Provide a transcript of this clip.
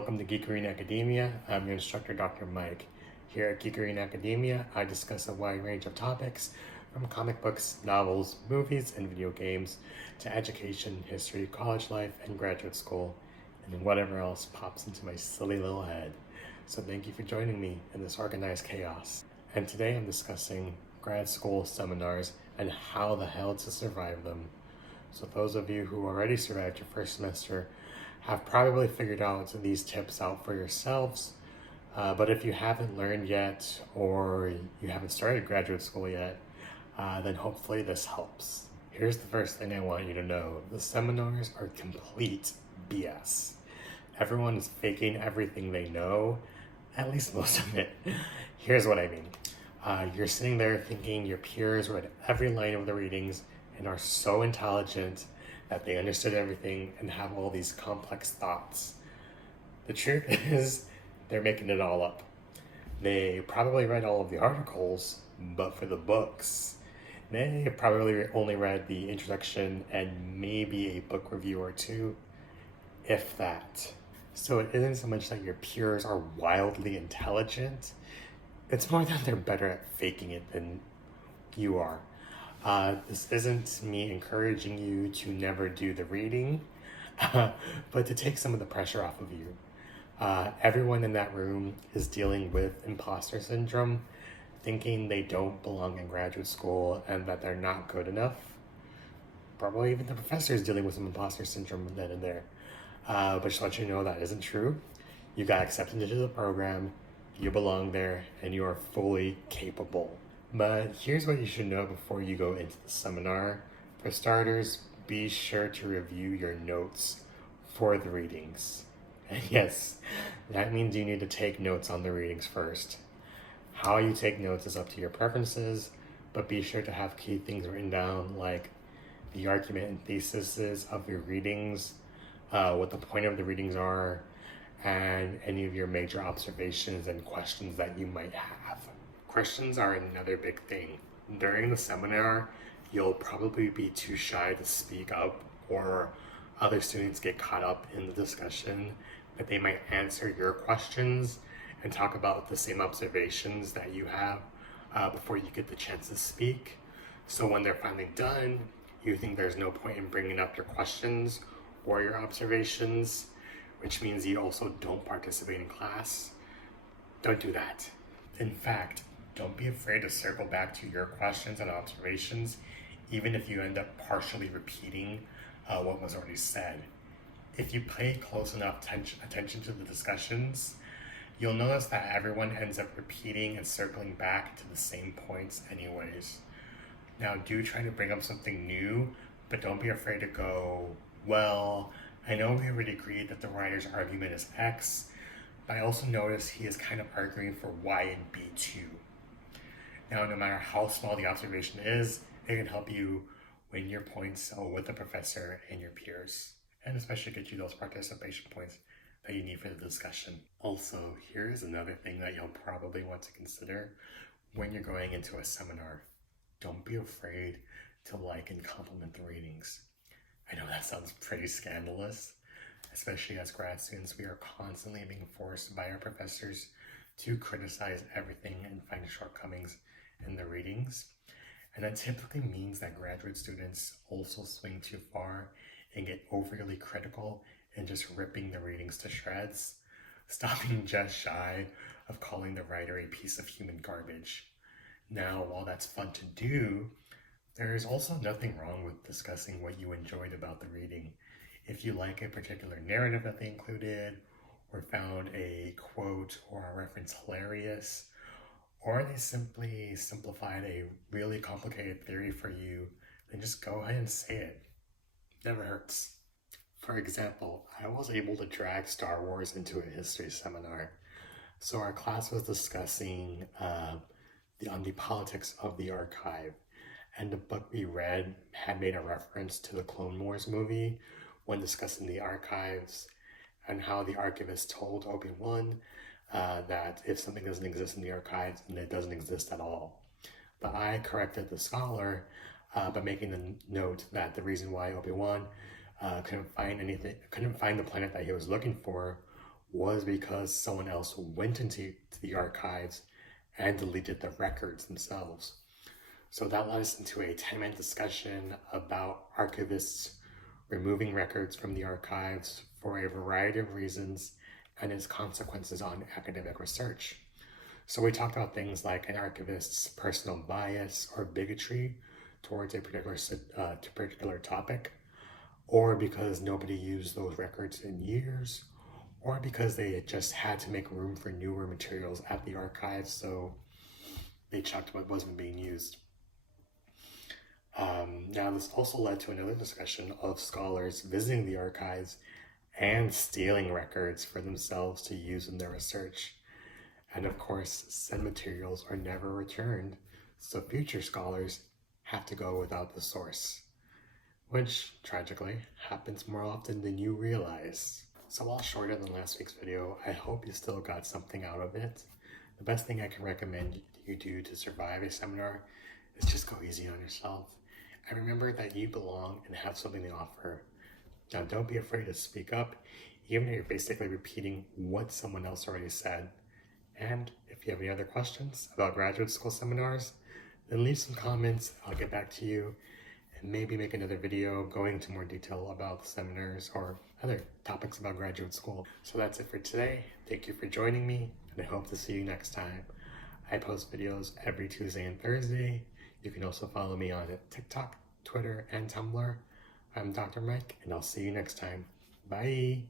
welcome to Geekery and Academia. I'm your instructor, Dr. Mike. Here at Geekery and Academia, I discuss a wide range of topics from comic books, novels, movies, and video games to education, history, college life, and graduate school, and whatever else pops into my silly little head. So thank you for joining me in this organized chaos. And today I'm discussing grad school seminars and how the hell to survive them. So those of you who already survived your first semester have probably figured out these tips out for yourselves. But if you haven't learned yet, or you haven't started graduate school yet, then hopefully this helps. Here's the first thing I want you to know. The seminars are complete BS. Everyone is faking everything they know, at least most of it. Here's what I mean. You're sitting there thinking your peers read every line of the readings and are so intelligent that they understood everything and have all these complex thoughts. The truth is, they're making it all up. They probably read all of the articles, but for the books, they probably only read the introduction and maybe a book review or two, if that. So it isn't so much that your peers are wildly intelligent, it's more that they're better at faking it than you are. This isn't me encouraging you to never do the reading, but to take some of the pressure off of you. Everyone in that room is dealing with imposter syndrome, thinking they don't belong in graduate school and that they're not good enough. Probably even the professor is dealing with some imposter syndrome then and there. But just to let you know that isn't true. You got accepted into the program, you belong there, and you are fully capable. But here's what you should know before you go into the seminar. For starters, be sure to review your notes for the readings. And yes, that means you need to take notes on the readings first. How you take notes is up to your preferences, but be sure to have key things written down like the argument and theses of your readings, what the point of the readings are, and any of your major observations and questions that you might have. Questions are another big thing. During the seminar, you'll probably be too shy to speak up, or other students get caught up in the discussion, but they might answer your questions and talk about the same observations that you have before you get the chance to speak. So when they're finally done, you think there's no point in bringing up your questions or your observations, which means you also don't participate in class. Don't do that. In fact, don't be afraid to circle back to your questions and observations, even if you end up partially repeating what was already said. If you pay close enough attention to the discussions, you'll notice that everyone ends up repeating and circling back to the same points anyways. Now, do try to bring up something new, but don't be afraid to go, well, I know we already agreed that the writer's argument is X, but I also notice he is kind of arguing for Y and B too. Now, no matter how small the observation is, it can help you win your points with the professor and your peers, and especially get you those participation points that you need for the discussion. Also, here's another thing that you'll probably want to consider when you're going into a seminar. Don't be afraid to like and compliment the readings. I know that sounds pretty scandalous, especially as grad students. We are constantly being forced by our professors to criticize everything and find shortcomings in the readings. And that typically means that graduate students also swing too far and get overly critical and just ripping the readings to shreds, stopping just shy of calling the writer a piece of human garbage. Now, while that's fun to do, there is also nothing wrong with discussing what you enjoyed about the reading. If you like a particular narrative that they included, or found a quote or a reference hilarious, or they simply simplified a really complicated theory for you, then just go ahead and say it. Never hurts. For example, I was able to drag Star Wars into a history seminar. So our class was discussing the politics of the archive, and the book we read had made a reference to the Clone Wars movie when discussing the archives and how the archivist told Obi-Wan that if something doesn't exist in the archives, then it doesn't exist at all. But I corrected the scholar by making the note that the reason why Obi-Wan couldn't find the planet that he was looking for was because someone else went into the archives and deleted the records themselves. So that led us into a 10-minute discussion about archivists removing records from the archives for a variety of reasons and its consequences on academic research. So we talked about things like an archivist's personal bias or bigotry towards a particular topic, or because nobody used those records in years, or because they just had to make room for newer materials at the archives, so they checked what wasn't being used. Now, this also led to another discussion of scholars visiting the archives and stealing records for themselves to use in their research. And of course, said materials are never returned, so future scholars have to go without the source, which, tragically, happens more often than you realize. So while shorter than last week's video, I hope you still got something out of it. The best thing I can recommend you do to survive a seminar is just go easy on yourself. And remember that you belong and have something to offer. Now, don't be afraid to speak up, even if you're basically repeating what someone else already said. And if you have any other questions about graduate school seminars, then leave some comments. I'll get back to you and maybe make another video going into more detail about the seminars or other topics about graduate school. So that's it for today. Thank you for joining me, and I hope to see you next time. I post videos every Tuesday and Thursday. You can also follow me on TikTok, Twitter, and Tumblr. I'm Dr. Mike, and I'll see you next time. Bye!